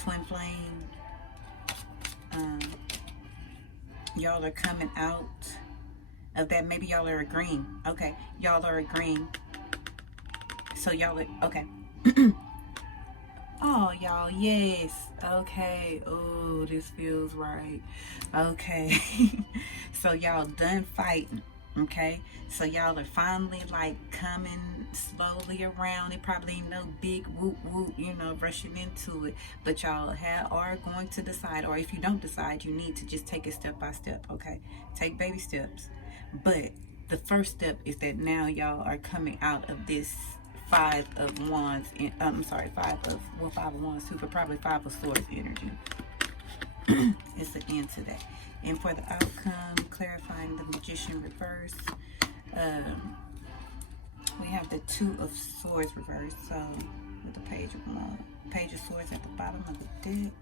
twin flame, y'all are coming out of that. Maybe y'all are agreeing. Okay, y'all are agreeing. So y'all are okay. Oh, y'all, yes. Okay. Oh, this feels right. Okay. So y'all done fighting. Okay. So y'all are finally like coming slowly around. It probably ain't no big whoop whoop, you know, rushing into it. But y'all are going to decide, or if you don't decide, you need to just take it step by step. Okay. Take baby steps. But the first step is that now y'all are coming out of this Five of Wands, Five of Wands too, but probably Five of Swords energy. It's the end to that. And for the outcome, clarifying the Magician reverse, we have the Two of Swords reverse. So with the Page of Swords at the bottom of the deck.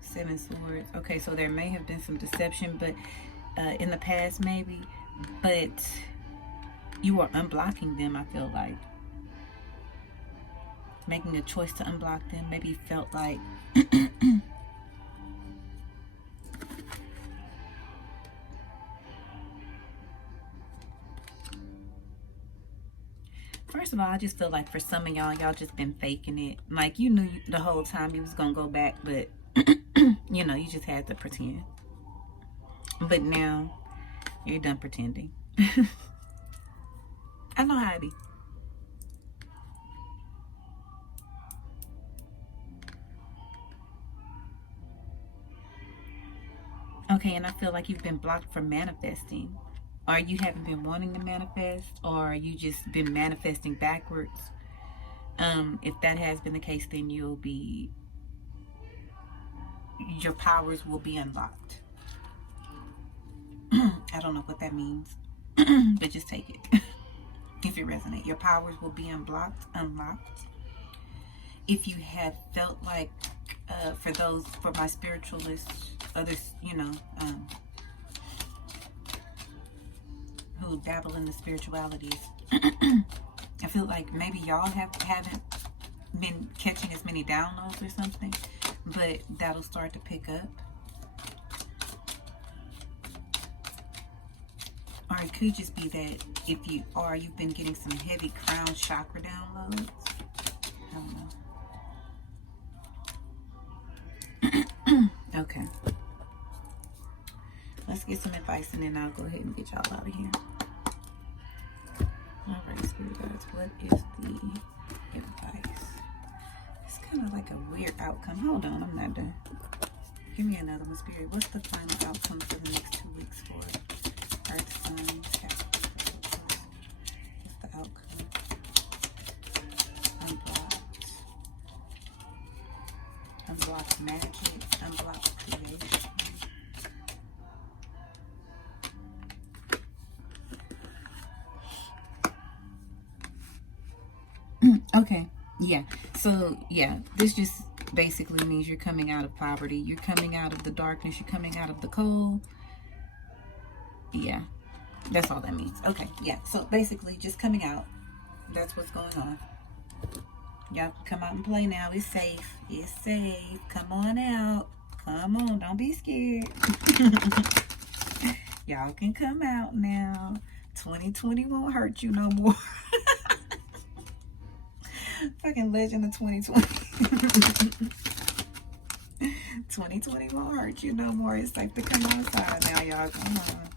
Seven Swords. Okay, so there may have been some deception, but in the past maybe, but you are unblocking them. I feel like making a choice to unblock them. Maybe you felt like first of all, I just feel like for some of y'all just been faking it. Like you knew the whole time you was gonna go back, but you know, you just had to pretend. But now you're done pretending. I know how it be. Okay, and I feel like you've been blocked from manifesting. Or you haven't been wanting to manifest, or you just been manifesting backwards. If that has been the case, then your powers will be unlocked. I don't know what that means, but just take it. If it resonates, your powers will be unlocked. If you have felt like, for my spiritualists, others, you know, who dabble in the spiritualities, I feel like maybe y'all haven't been catching as many downloads or something, but that'll start to pick up. Or it could just be that if you've been getting some heavy crown chakra downloads. I don't know. Okay. Let's get some advice and then I'll go ahead and get y'all out of here. Alright, Spirit Guides, what is the advice? It's kind of like a weird outcome. Hold on, I'm not done. Give me another one, Spirit. What's the final outcome for the next 2 weeks for Earth, Sun, Capricorn? What's the outcome? Unblocked magic, unblocked creation. Okay, yeah. So, yeah, this just basically means you're coming out of poverty. You're coming out of the darkness. You're coming out of the cold. Yeah, that's all that means. Okay, yeah. So, basically, just coming out. That's what's going on. Y'all can come out and play now. It's safe. It's safe. Come on out. Come on. Don't be scared. Y'all can come out now. 2020 won't hurt you no more. Fucking legend of 2020. 2020 won't hurt you no more. It's safe to come outside now, y'all. Come on.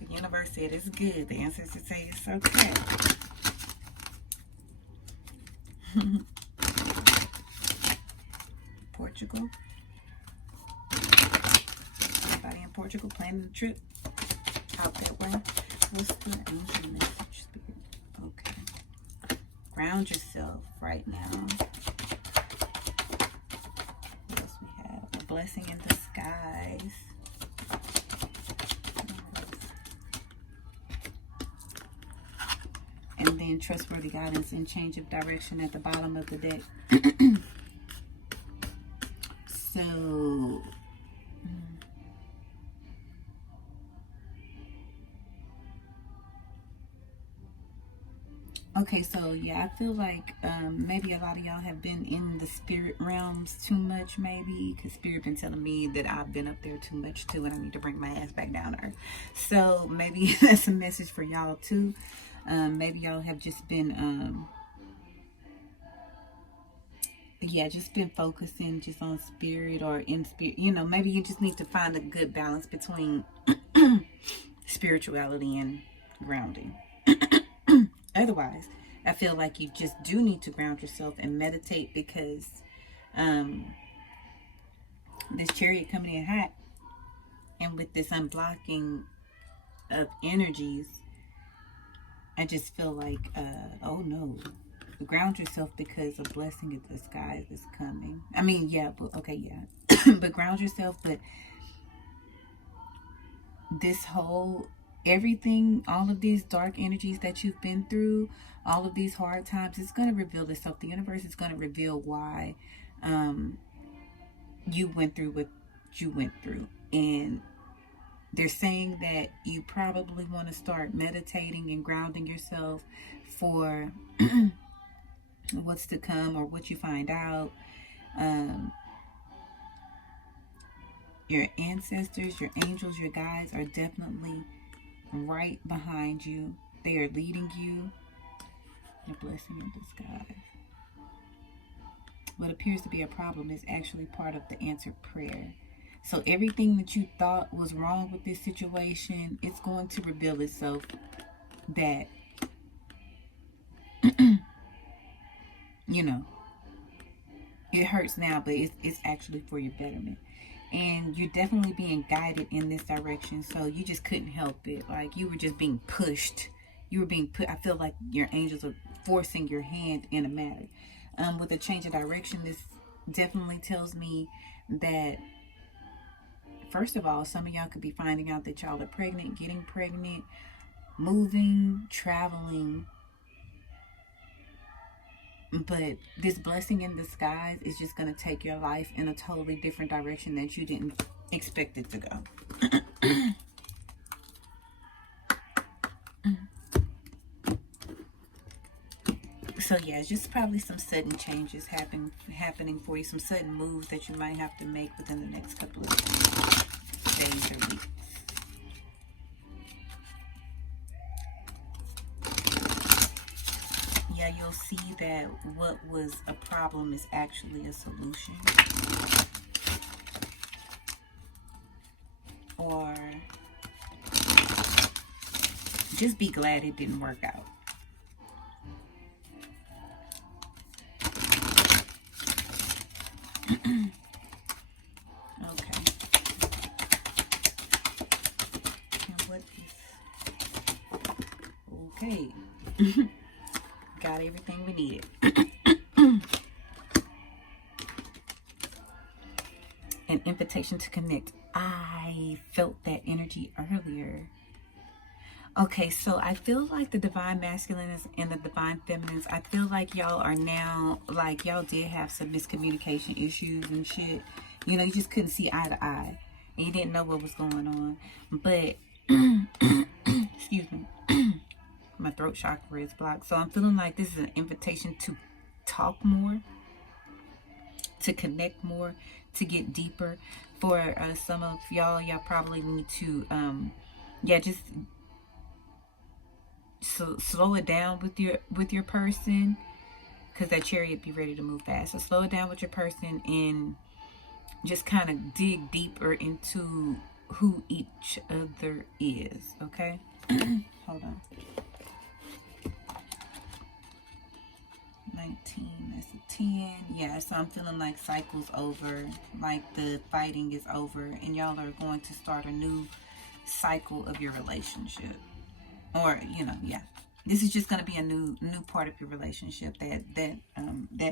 The universe said it's good. The ancestors say it's okay. Portugal. Everybody in Portugal planning a trip out that way. What's the angel message, Spirit? Okay. Ground yourself right now. What else we have? A blessing in disguise. And then trustworthy guidance and change of direction at the bottom of the deck. So, okay, so yeah, I feel like maybe a lot of y'all have been in the spirit realms too much, maybe, because Spirit been telling me that I've been up there too much too, and I need to bring my ass back down to earth. So maybe that's a message for y'all too. Maybe y'all have just been yeah, just been focusing just on spirit or in spirit. You know, maybe you just need to find a good balance between spirituality and grounding. Otherwise, I feel like you just do need to ground yourself and meditate, because This Chariot coming in hot, and with this unblocking of energies, I just feel like, oh no, ground yourself because a blessing in disguise is coming. I mean, yeah, but okay, yeah, but ground yourself. But this whole everything, all of these dark energies that you've been through, all of these hard times, it's going to reveal itself. The universe is going to reveal why you went through what you went through. And they're saying that you probably want to start meditating and grounding yourself for what's to come or what you find out. Your ancestors, your angels, your guides are definitely right behind you. They are leading you. A blessing in disguise. What appears to be a problem is actually part of the answered prayer. So everything that you thought was wrong with this situation, it's going to reveal itself that, you know, it hurts now, but it's actually for your betterment. And you're definitely being guided in this direction. So you just couldn't help it. Like you were just being pushed. You were being put. I feel like your angels are forcing your hand in a matter. With a change of direction, this definitely tells me that, first of all, some of y'all could be finding out that y'all are pregnant, getting pregnant, moving, traveling. But this blessing in disguise is just going to take your life in a totally different direction that you didn't expect it to go. So yeah, just probably some sudden changes happening for you, some sudden moves that you might have to make within the next couple of days or weeks. Yeah, you'll see that what was a problem is actually a solution. Or just be glad it didn't work out. Okay. And what is... Okay. Got everything we needed. An invitation to connect. I felt that energy earlier. Okay, so I feel like the divine masculines and the divine feminines, I feel like y'all are now, like y'all did have some miscommunication issues and shit. You know, you just couldn't see eye to eye. And you didn't know what was going on. But, excuse me, my throat chakra is blocked. So I'm feeling like this is an invitation to talk more, to connect more, to get deeper. For some of y'all probably need to, just slow it down with your person, because that Chariot be ready to move fast. So slow it down with your person and just kind of dig deeper into who each other is. Okay. Hold on. 19, that's a 10. Yeah, so I'm feeling like cycle's over, like the fighting is over, and y'all are going to start a new cycle of your relationship. Or, you know, yeah, this is just going to be a new part of your relationship. That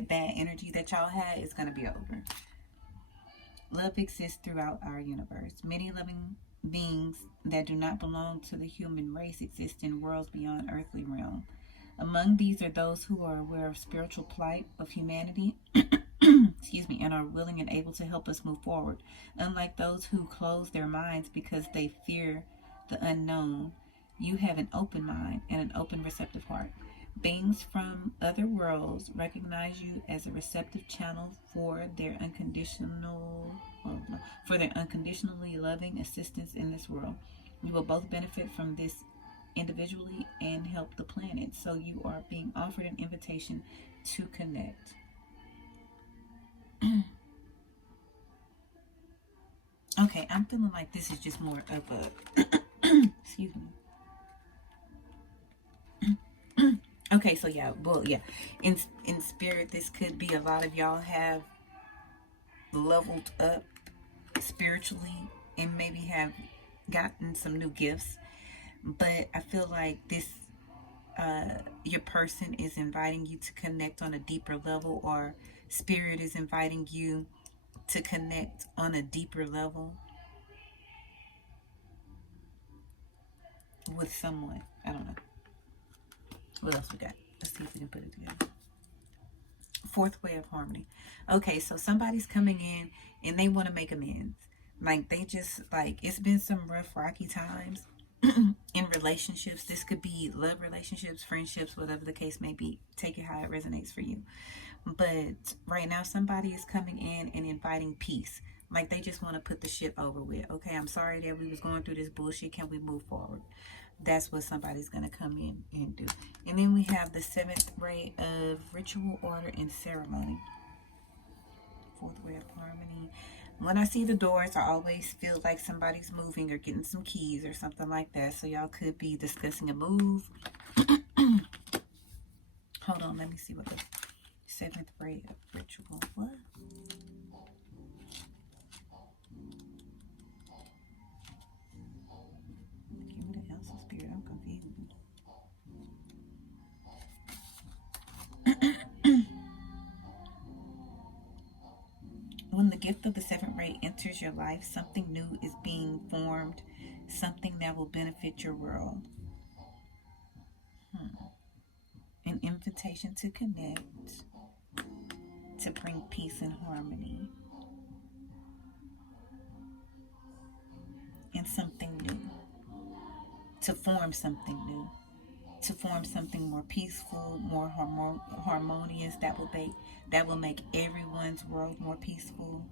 bad energy that y'all had is going to be over. Love exists throughout our universe. Many living beings that do not belong to the human race exist in worlds beyond earthly realm. Among these are those who are aware of spiritual plight of humanity, excuse me, and are willing and able to help us move forward. Unlike those who close their minds because they fear the unknown, you have an open mind and an open, receptive heart. Beings from other worlds recognize you as a receptive channel for their unconditionally loving assistance in this world. You will both benefit from this individually and help the planet. So you are being offered an invitation to connect. Okay, I'm feeling like this is just more of a excuse me. Okay, so yeah, well, yeah, in spirit, this could be a lot of y'all have leveled up spiritually and maybe have gotten some new gifts. But I feel like this your person is inviting you to connect on a deeper level, or spirit is inviting you to connect on a deeper level with someone. I don't know. What else we got? Let's see if we can put it together. Fourth way of harmony. Okay, so somebody's coming in and they want to make amends. Like they just, like, it's been some rough, rocky times in relationships. This could be love relationships, friendships, whatever the case may be. Take it how it resonates for you. But right now, somebody is coming in and inviting peace. Like they just want to put the shit over with. Okay, I'm sorry that we was going through this bullshit. Can we move forward? That's what somebody's going to come in and do. And then we have the seventh ray of ritual, order, and ceremony. Fourth way of harmony. When I see the doors, I always feel like somebody's moving or getting some keys or something like that. So y'all could be discussing a move. Hold on, let me see what the seventh ray of ritual was. Give me the answer, spirit. I'm confused. When the gift of the seventh ray enters your life, something new is being formed, something that will benefit your world. An invitation to connect, to bring peace and harmony, and something new, to form something new, to form something more peaceful, more harmonious, that will make everyone's world more peaceful.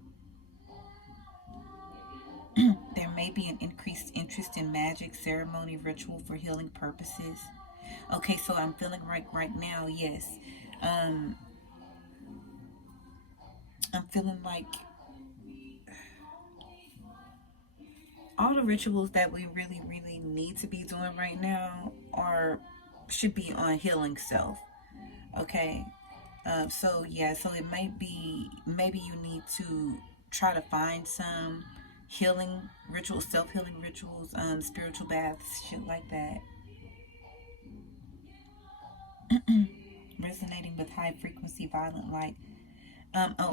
There may be an increased interest in magic, ceremony, ritual for healing purposes. Okay, so I'm feeling right now, yes. I'm feeling like all the rituals that we really, really need to be doing right now should be on healing self. Okay. So it might be, maybe you need to try to find some healing rituals, self-healing rituals, spiritual baths, shit like that. Resonating with high frequency, violent light.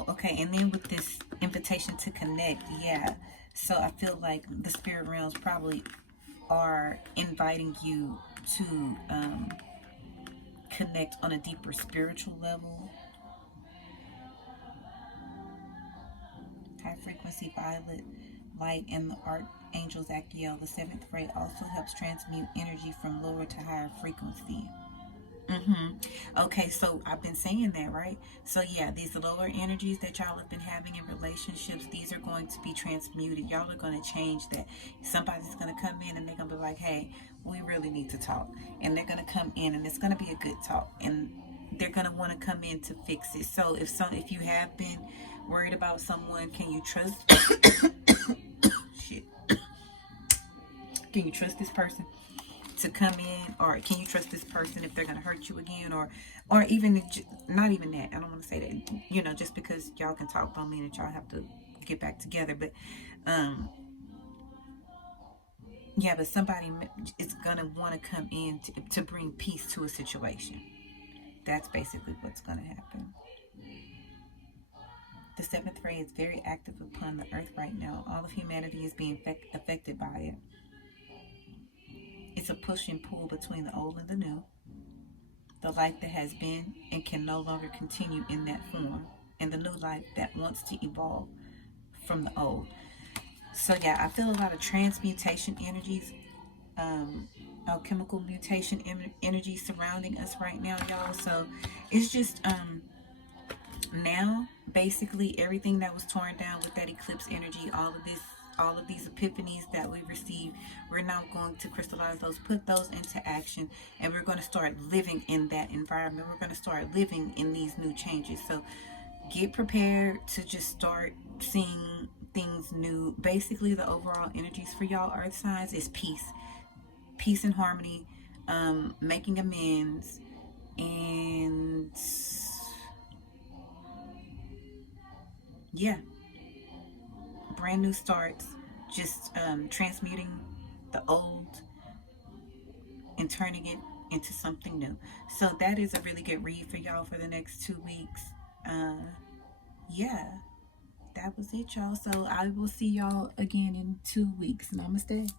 Okay, and then with this invitation to connect, yeah. So I feel like the spirit realms probably are inviting you to connect on a deeper spiritual level. High frequency, violet light, and the archangel's Achiel, the seventh ray, also helps transmute energy from lower to higher frequency. Okay, so I've been saying that, right? So yeah, these lower energies that y'all have been having in relationships, these are going to be transmuted. Y'all are going to change that. Somebody's going to come in and they're going to be like, hey, we really need to talk. And they're going to come in and it's going to be a good talk. And they're going to want to come in to fix it. So if you have been worried about someone, can you trust shit? Can you trust this person to come in, or can you trust this person if they're going to hurt you again, or even not even that. I don't want to say that, just because y'all can talk don't mean that y'all have to get back together. But but somebody is going to want to come in to bring peace to a situation. That's basically what's going to happen. The seventh ray is very active upon the earth right now. All of humanity is being affected by it. It's a push and pull between the old and the new, the life that has been and can no longer continue in that form, and the new life that wants to evolve from the old. So yeah, I feel a lot of transmutation energies, chemical mutation energy surrounding us right now, y'all. So it's just now basically everything that was torn down with that eclipse energy, all of these epiphanies that we received, we're now going to crystallize those, put those into action, and we're going to start living in that environment. We're going to start living in these new changes. So get prepared to just start seeing things new. Basically, the overall energies for y'all earth signs is peace and harmony, making amends, and yeah, brand new starts, just transmuting the old and turning it into something new. So that is a really good read for y'all for the next 2 weeks. Yeah, that was it, y'all. So I will see y'all again in 2 weeks. Namaste.